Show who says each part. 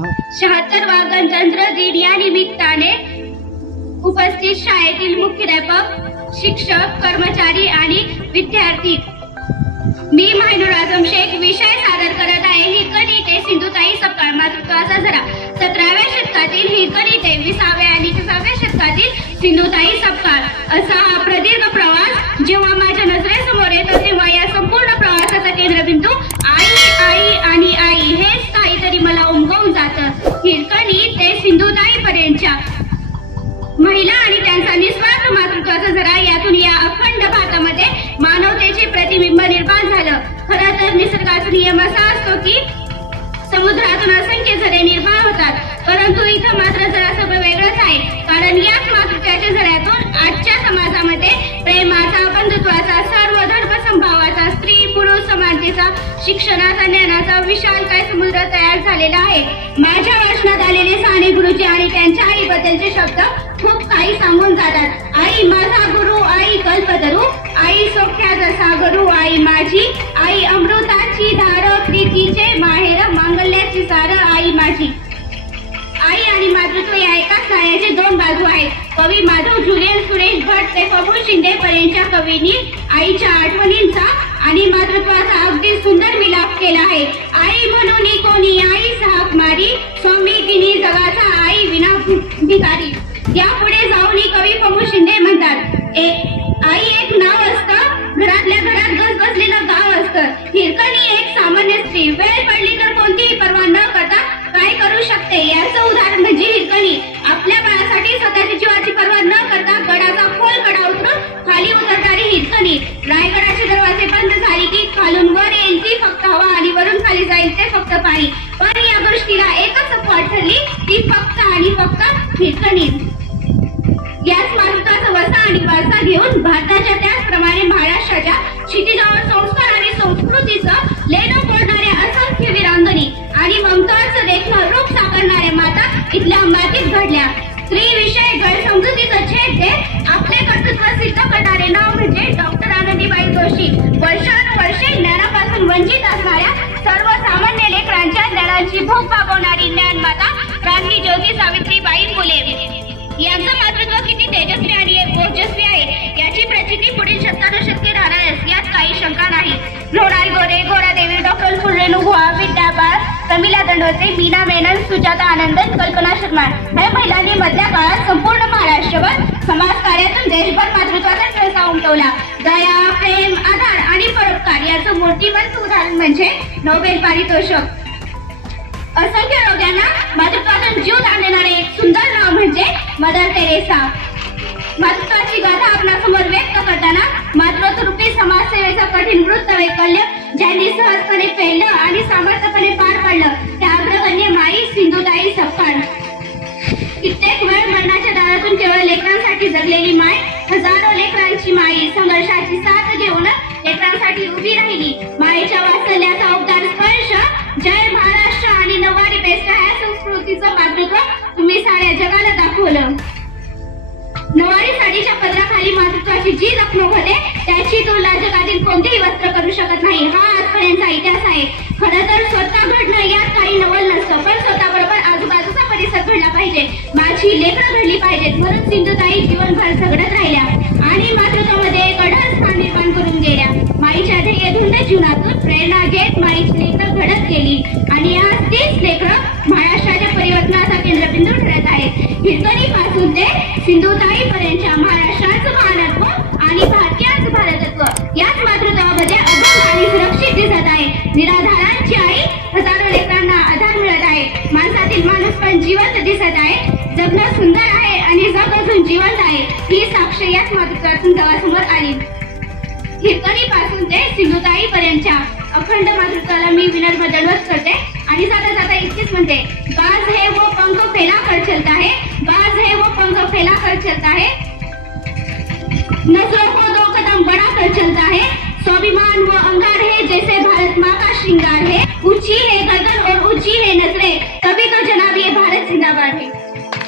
Speaker 1: शहात्तर वा गणतंत्र दिन या निमित्ताने उपस्थित शाळेतील मुख्याध्यापक शिक्षक कर्मचारी आणि विद्यार्थी. मी माहिनुर आजम शेख विषय सादर करत आहे. हिरकणी ते सिंधुताई सकाळ मातृत्वाचा झरा. सतराव्या शतकातील हिरकणी ते विसाव्या आणि तिसाव्या शतकातील सिंधुताई सपकाळ. असा खरं तर निसर्गाचा नियम असा असतो की समुद्रातून असंख्य झरे निर्माण होतात. परंतु इथं मात्र जरा सगळं वेगळंच आहे. कारण याच मातृत्वाच्या झऱ्यातून आजच्या समाजामध्ये प्रेमाचा बंधुत्वाचा सर्व धर्म संभावाचा स्त्री पुरुष समानतेचा शिक्षणाचा ज्ञानाचा विशाल काय समुद्र तयार झालेला आहे. माझ्या वाचनात आलेले साने गुरुजी आणि त्यांच्या आईबद्दलचे भट प्रभू शिंदे पर्यंतच्या कवींनी आईच्या आठवणींचा आणि मातृत्वाचा अगदी सुंदर मिलाप केला आहे. आई म्हणून कोणी आई हाक मारी स्वामी किनी जगाचा आई विना भिकारी यापुढे जाऊन कवी प्रभू शिंदे म्हणतात. एक नाही पण या गोष्टीला एकच अपवाद ठरली ती फक्त आणि फक्त हिरकणी याच मारुताचा वसा आणि वारसा घेऊन भारताच्या त्याचप्रमाणे महाराष्ट्राच्या क्षितिजावर संस्कार आणि संस्कृतीचं लेणं बोलणाऱ्या असंख्य वीरांगणी आणि ममताचं देखणं रूप साकारणाऱ्या माता इथल्या मातीत घडल्या. स्त्री विषय गैरसमजुतीचा छेद देत आपले कर्तृत्व सिद्ध करणारे नाव म्हणजे डॉक्टर आनंदीबाई जोशी वर्ष लेकरांच्या पावणारी ज्ञानमाता क्रांती ज्योती सावित्रीबाई फुले यांचं मातृत्व किती तेजस्वी आणि ओजस्वी आहे याची प्रचिती पुढील शतकानुशतके राहणार यात काही शंका नाही. लोणाई गोरे गोरा देवी डॉक्टर फुलरेणू गुहा विद्याबाळ दंडवते मीना मेनन सुजाता आनंदन कल्पना शर्मा. या महिलांनी मधल्या काळात संपूर्ण महाराष्ट्रभर समाज कार्यातून देशभर मातृत्वाचा ठसा उमटवला. दया प्रेम आधार आणि परोपकार याचं मूर्तिमंत उदाहरण म्हणजे नोबेल पारितोषिक. असंख्य रोग्यांना मातृत्वातून जीव दान देणारे एक सुंदर नाव म्हणजे मदर तेरेसा मातृत्वाची गाथा आपणासमोर व्यक्त करताना मातृत्वरूपी समाजसेवेचं कठीण वृत्त वैकल्य ज्यांनी सहजपणे पेललं आणि सामर्थ्यपणे पार पाडलं त्या अग्रगण्य माई सिंधुताई सपकाळ. कित्येक वेळ मरणाच्या दारातून केवळ लेकरांसाठी जगलेली माय हजारो लेकरांची माई संघर्षाची साथ घेऊन लेकरांसाठी उभी राहिली. मायेच्या वासल्याचा उद्गार स्पर्श जय महाराष्ट्र आणि नवारी बेस्ट ह्या संस्कृतीचं मातृत्व तुम्ही साऱ्या जगाला दाखवलं. नवारी साडीच्या पदराखाली मातृत्वाची जी जखम होते त्याची तुलना जगातील कोणतेही वस्त्र करू शकत नाही. हा आजपर्यंतचा इतिहास आहे. खरं तर स्वतः घडणं यात काही नवल नसतं पण स्वतः बरोबर आजूबाजूचा परिसर घडला पाहिजे. माझी लेखा घडली पाहिजेत म्हणून सिंधुताई जीवनभर झगडत राहिल्या आणि मातृत्वामध्ये एक स्थान निर्माण करून गेल्या. माईच्या ध्येयधुंद जीवनातून प्रेरणा घेत माईची लेखं घडत गेली. आणि आज तीच लेखक आहेत पासून ते सिंधुताई पर्यंतच्या महाराष्ट्राचं महानत्व आणि भारतीयांचं भारतत्व. याच मातृत्वामध्ये अभंग आणि सुरक्षित दिसत आहे. निराधारांची आई हजारो लेकरांना आधार मिळत आहे. माणसातील माणूस पण जिवंत दिसत आहे. जगणं सुंदर आहे आणि जग अजून जिवंत आहे. ही साक्ष याच मातृत्वातून जगासमोर आली. हिरकणी पासून ते सिंधुताई पर्यंतच्या अखंड मातृत्वाला मी विनर बदलवत करते. आणि जाता जाता इतकेच म्हणते. गाज हे वो पंख फेला कर चलता है बाज है वो पंख फैला कर चलता है। नजरों को दो कदम बढ़ा कर चलता है।